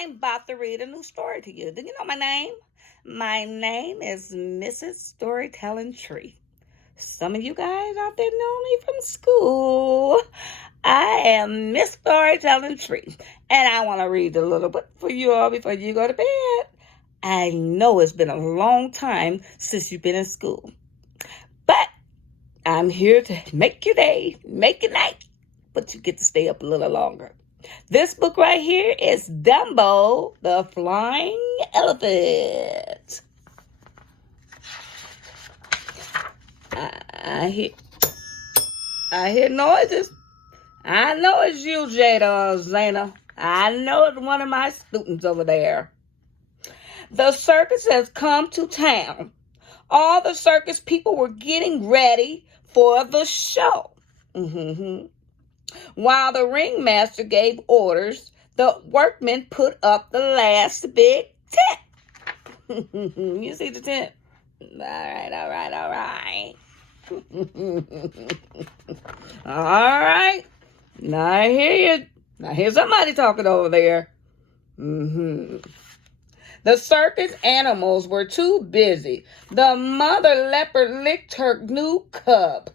I'm about to read a new story to you. Do you know my name? My name is Mrs. Storytelling Tree. Some of you guys out there know me from school. I am Miss Storytelling Tree, and I want to read a little bit for you all before you go to bed. I know it's been a long time since you've been in school, but I'm here to make your day, make your night, but you get to stay up a little longer. This book right here is Dumbo, the Flying Elephant. I hear noises. I know it's you, Jada or Zana. I know it's one of my students over there. The circus has come to town. All the circus people were getting ready for the show. While the ringmaster gave orders, the workmen put up the last big tent. You see the tent? All right. All right. Now I hear you. I hear somebody talking over there. The circus animals were too busy. The mother leopard licked her new cub.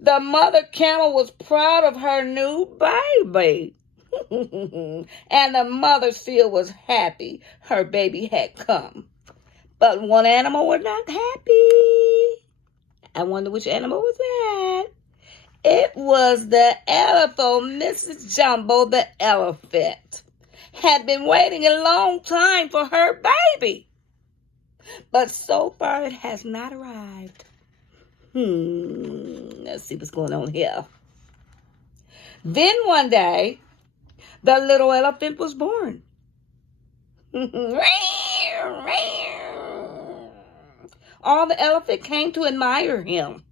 The mother camel was proud of her new baby. And the mother seal was happy her baby had come. But one animal was not happy. I wonder which animal was that. It was the elephant. Mrs. Jumbo, the elephant, had been waiting a long time for her baby. But so far it has not arrived. Let's see what's going on here. Then one day, the little elephant was born. All the elephant came to admire him.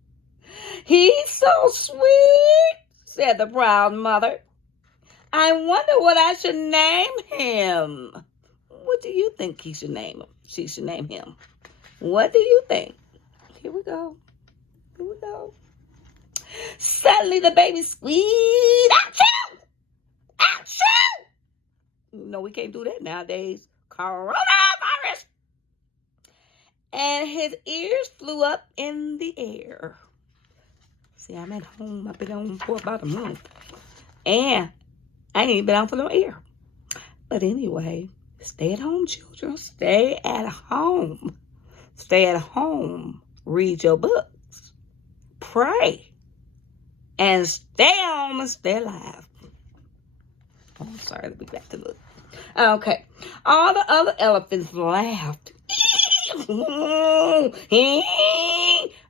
He's so sweet, said the proud mother. I wonder what I should name him. What do you think he should name him? She should name him. What do you think? Here we go. Suddenly the baby squeaked. Achoo! Achoo! No, we can't do that nowadays. Coronavirus! And his ears flew up in the air. See, I'm at home. I've been home for about a month. And I ain't been out for no air. But anyway, stay at home, children. Stay at home. Stay at home. Read your books. Pray. And stay home and stay alive. Oh, I'm sorry. Let me back to look. Okay. All the other elephants laughed.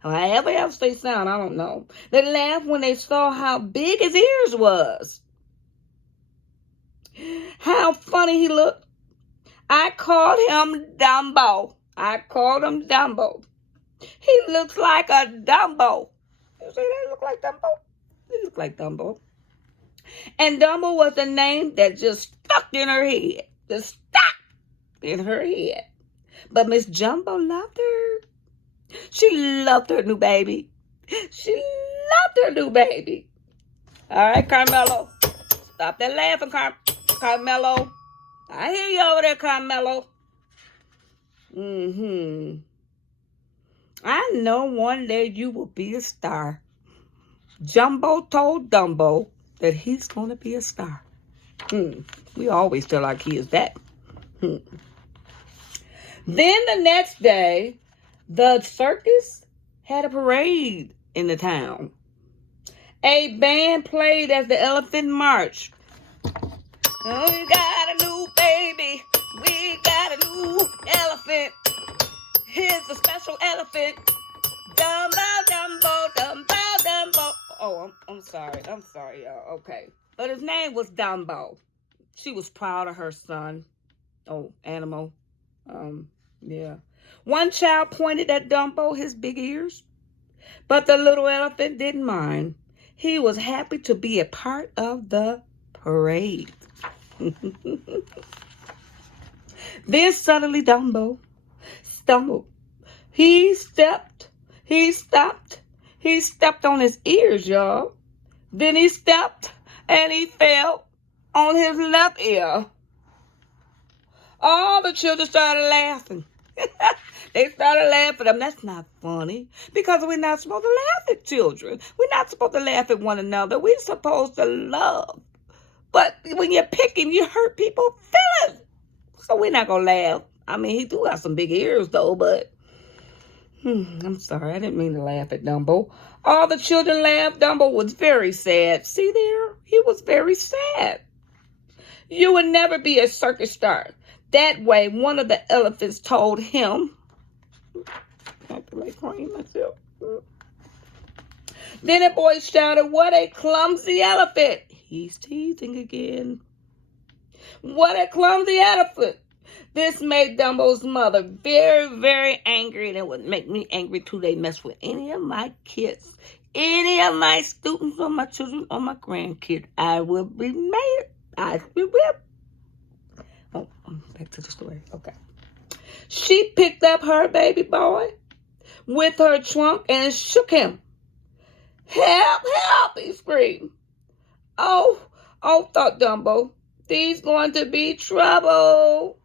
However else they sound, I don't know. They laughed when they saw how big his ears was. How funny he looked. I called him Dumbo. He looks like a Dumbo. You see that look like Dumbo? He looks like Dumbo. And Dumbo was the name that just stuck in her head. Just stuck in her head. But Miss Jumbo loved her. She loved her new baby. All right, Carmelo. Stop that laughing, Carmelo. I hear you over there, Carmelo. I know one day you will be a star. Jumbo told Dumbo that he's going to be a star. We always tell our kids that. Then the next day, the circus had a parade in the town. A band played as the elephant marched. Oh, we got a new baby. We got a new elephant. Here's a special elephant. Dumbo. Oh, I'm sorry, y'all. Okay. But his name was Dumbo. She was proud of her son. Oh, animal. Yeah. One child pointed at Dumbo his big ears, but the little elephant didn't mind. He was happy to be a part of the parade. Then suddenly Dumbo stumbled. He stepped on his ears, y'all. Then he stepped and he fell on his left ear. All the children started laughing. They started laughing at him. That's not funny. Because we're not supposed to laugh at children. We're not supposed to laugh at one another. We're supposed to love. But when you're picking, you hurt people's feelings. So we're not going to laugh. I mean, he do have some big ears, though, but... I'm sorry. I didn't mean to laugh at Dumbo. All the children laughed. Dumbo was very sad. See there? He was very sad. You would never be a circus star. That way, one of the elephants told him... I have to like crying myself. Then a boy shouted, "What a clumsy elephant!" He's teasing again. What a clumsy elephant! This made Dumbo's mother very, very angry, and it would make me angry too. They mess with any of my kids, any of my students, or my children, or my grandkids. I will be mad. I will whip. Oh, back to the story. Okay. She picked up her baby boy with her trunk and shook him. "Help, help," he screamed. Oh, thought Dumbo, there's going to be trouble.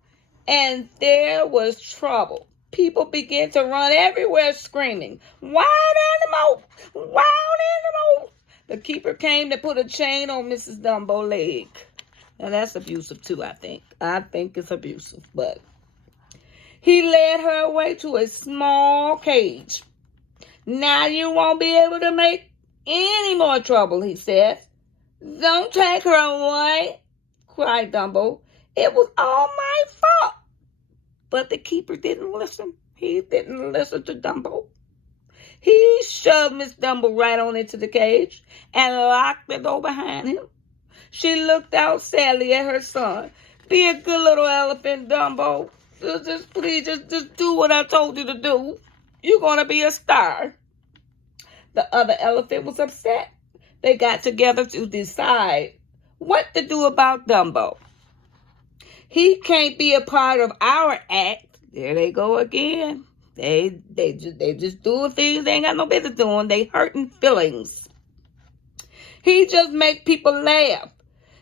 And there was trouble. People began to run everywhere screaming, "Wild animals! Wild animals!" The keeper came to put a chain on Mrs. Dumbo's leg. Now that's abusive too, I think. I think it's abusive, but... He led her away to a small cage. "Now you won't be able to make any more trouble," he said. "Don't take her away," cried Dumbo. "It was all my fault." But the keeper didn't listen. He didn't listen to Dumbo. He shoved Miss Dumbo right on into the cage and locked the door behind him. She looked out sadly at her son. "Be a good little elephant, Dumbo. Please do what I told you to do. You're going to be a star." The other elephant was upset. They got together to decide what to do about Dumbo. He can't be a part of our act. There they go again. They just doing things they ain't got no business doing. They hurting feelings. He just make people laugh.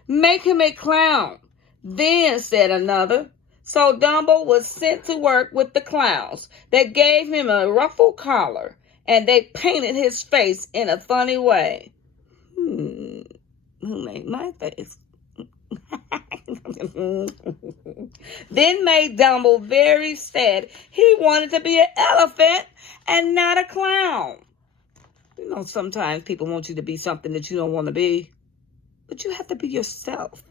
Make him a clown. Then, said another. So Dumbo was sent to work with the clowns. They gave him a ruffled collar, and they painted his face in a funny way. Who made my face? Then made Dumbo very sad. He wanted to be an elephant and not a clown. You know, sometimes people want you to be something that you don't want to be, but you have to be yourself.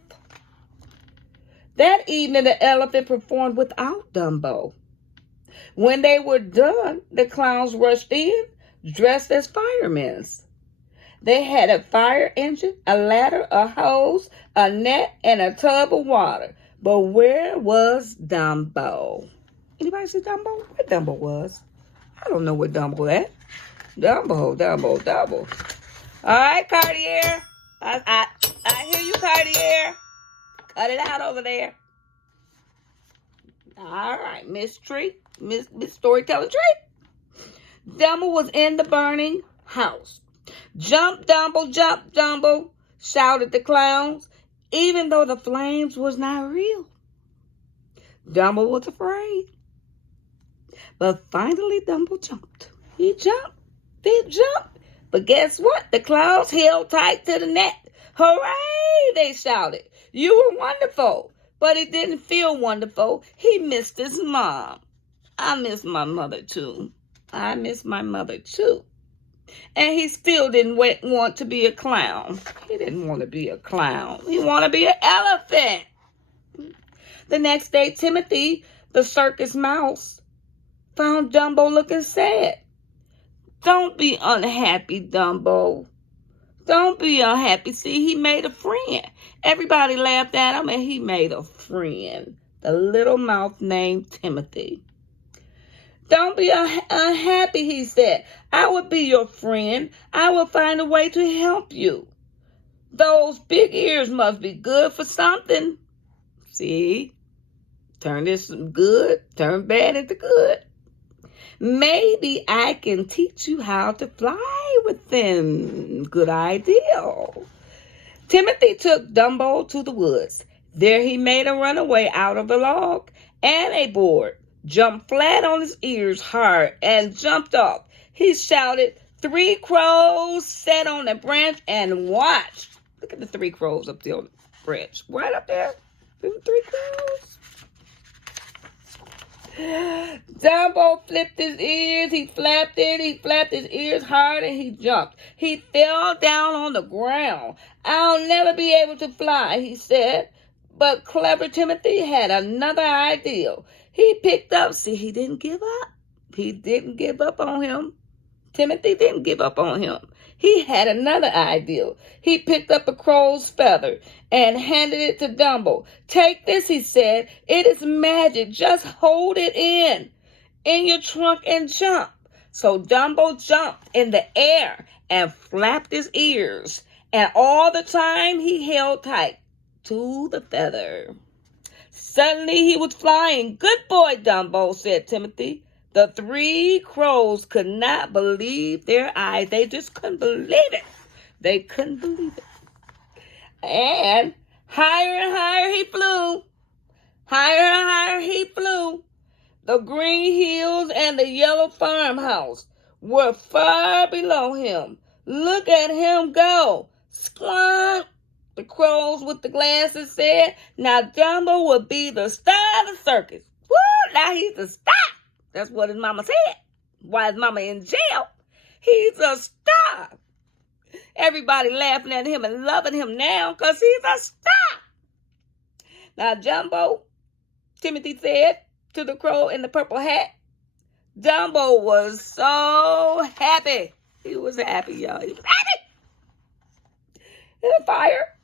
That evening, the elephant performed without Dumbo. When they were done, the clowns rushed in, dressed as firemen. They had a fire engine, a ladder, a hose, a net, and a tub of water. But where was Dumbo? Anybody see Dumbo? Where Dumbo was? I don't know where Dumbo at. Dumbo. All right, Cartier. I hear you, Cartier. Cut it out over there. All right, Miss Tree, Miss Storyteller Tree. Dumbo was in the burning house. "Jump, Dumbo," shouted the clowns, even though the flames was not real. Dumbo was afraid. But finally, Dumbo jumped. He jumped. But guess what? The clowns held tight to the net. "Hooray!" they shouted. "You were wonderful." But he didn't feel wonderful. He missed his mom. I miss my mother, too. And he still didn't want to be a clown. He didn't want to be a clown. He wanted to be an elephant. The next day, Timothy, the circus mouse, found Dumbo looking sad. "Don't be unhappy, Dumbo. Don't be unhappy." See, he made a friend. Everybody laughed at him, and he made a friend. The little mouse named Timothy. "Don't be unhappy," he said. "I will be your friend. I will find a way to help you. Those big ears must be good for something." See? Turn this good, turn bad into good. "Maybe I can teach you how to fly with them." Good idea. Timothy took Dumbo to the woods. There he made a runaway out of a log and a board, jumped flat on his ears hard, and jumped off. He shouted, "Three crows sat on the branch and watched." Look at the three crows up there on the branch. Right up there. Them three crows. Dumbo flipped his ears, he flapped his ears hard, and he jumped. He fell down on the ground. "I'll never be able to fly," he said. But clever Timothy had another idea. He picked up, he didn't give up. He didn't give up on him. Timothy didn't give up on him. He had another idea. He picked up a crow's feather and handed it to Dumbo. "Take this," he said. "It is magic. Just hold it in your trunk and jump." So Dumbo jumped in the air and flapped his ears. And all the time he held tight to the feather. Suddenly he was flying. "Good boy, Dumbo," said Timothy. The three crows could not believe their eyes. They just couldn't believe it. They couldn't believe it. And higher he flew. Higher he flew. The green hills and the yellow farmhouse were far below him. "Look at him go. Squawk," the crows with the glasses said. "Now Dumbo will be the star of the circus." Woo! Now he's the star. That's what his mama said. Why his mama in jail? He's a star. Everybody laughing at him and loving him now because he's a star. Now Dumbo, Timothy said to the crow in the purple hat. Dumbo was so happy. He was happy, y'all. He was happy. In the fire.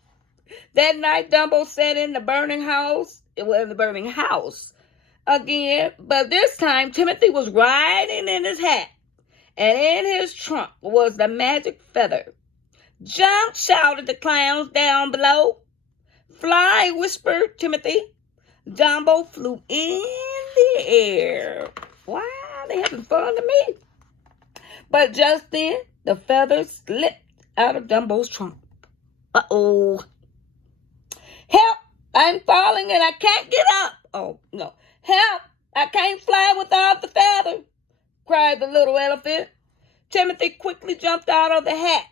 That night, Dumbo sat in the burning house. It was in the burning house again, but this time Timothy was riding in his hat, and in his trunk was the magic feather. "Jump," shouted the clowns down below. "Fly," whispered Timothy. Dumbo flew in the air. Wow, they having fun to me. But just then, the feather slipped out of Dumbo's trunk. Uh-oh. "Help, I'm falling and I can't get up." "Oh, no. Help, I can't fly without the feather," cried the little elephant. Timothy quickly jumped out of the hat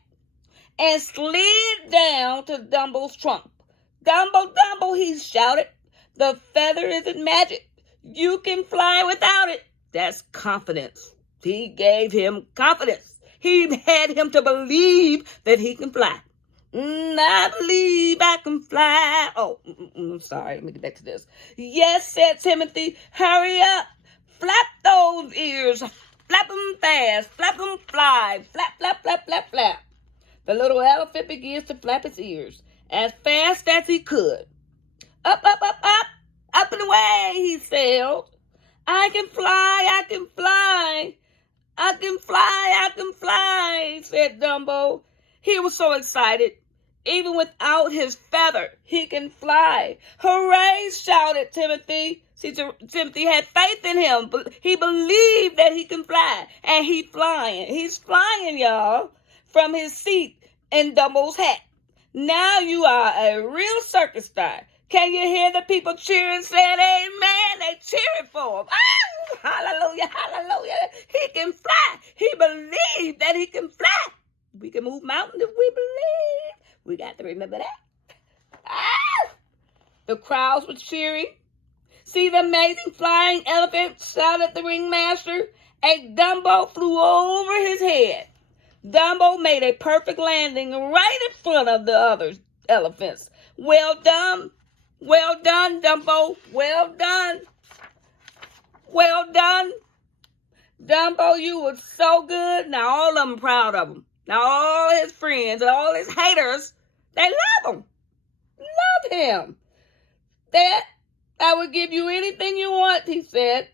and slid down to Dumbo's trunk. "Dumbo, Dumbo," he shouted, "the feather isn't magic. You can fly without it." That's confidence. He gave him confidence. He had him to believe that he can fly. "I believe I can fly." Oh, sorry. Let me get back to this. "Yes," said Timothy. "Hurry up. Flap those ears. Flap them fast. Flap them fly. Flap, flap, flap, flap, flap." The little elephant begins to flap his ears as fast as he could. Up, up, up, up. Up and away he sailed. "I can fly. I can fly. I can fly. I can fly," said Dumbo. He was so excited. Even without his feather, he can fly. "Hooray," shouted Timothy. See, Timothy had faith in him. He believed that he can fly. And he's flying. He's flying, y'all, from his seat in Dumbo's hat. Now you are a real circus star. Can you hear the people cheering, saying amen? They cheering for him. Oh, hallelujah, hallelujah. He can fly. He believed that he can fly. We can move mountains if we believe. We got to remember that. Ah! The crowds were cheering. "See the amazing flying elephant," shouted the ringmaster. A Dumbo flew over his head. Dumbo made a perfect landing right in front of the other elephants. "Well done. Well done, Dumbo. Well done. Well done. Dumbo, you were so good." Now all of them proud of him. Now all his friends and all his haters, they love him. Love him. "That I will give you anything you want," he said.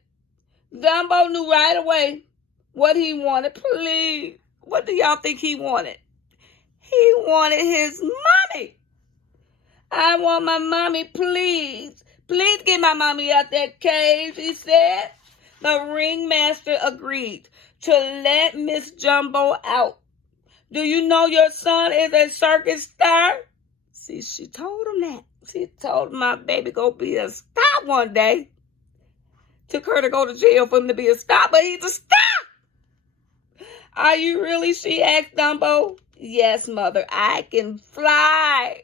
Dumbo knew right away what he wanted. Please, what do y'all think he wanted? He wanted his mommy. "I want my mommy, please. Please get my mommy out that cage," he said. The ringmaster agreed to let Miss Jumbo out. "Do you know your son is a circus star?" See, she told him that. She told my baby go be a star one day. Took her to go to jail for him to be a star, but he's a star. Are you really? She asked Dumbo. Yes, mother, I can fly.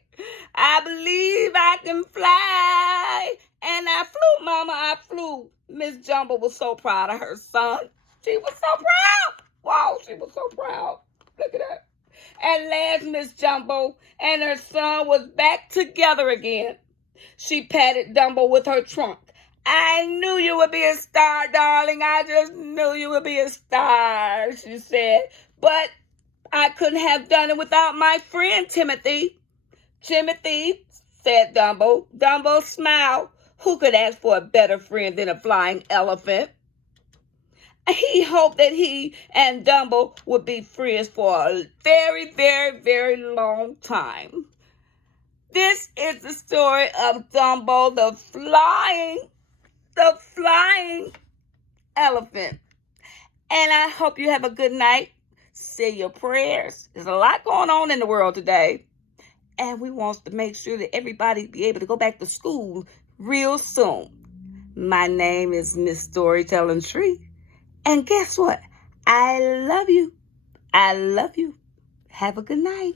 I believe I can fly. And I flew, Mama, I flew. Miss Jumbo was so proud of her son. She was so proud. Wow, she was so proud. Look at that. At last, Miss Jumbo and her son was back together again. She patted Dumbo with her trunk. I knew you would be a star, darling. I just knew you would be a star, she said. But I couldn't have done it without my friend, Timothy. Timothy, said Dumbo. Dumbo smiled. Who could ask for a better friend than a flying elephant? He hoped that he and Dumbo would be friends for a very, very, very long time. This is the story of Dumbo, the flying elephant. And I hope you have a good night. Say your prayers. There's a lot going on in the world today. And we want to make sure that everybody be able to go back to school real soon. My name is Miss Storytelling Tree. And guess what? I love you. I love you. Have a good night.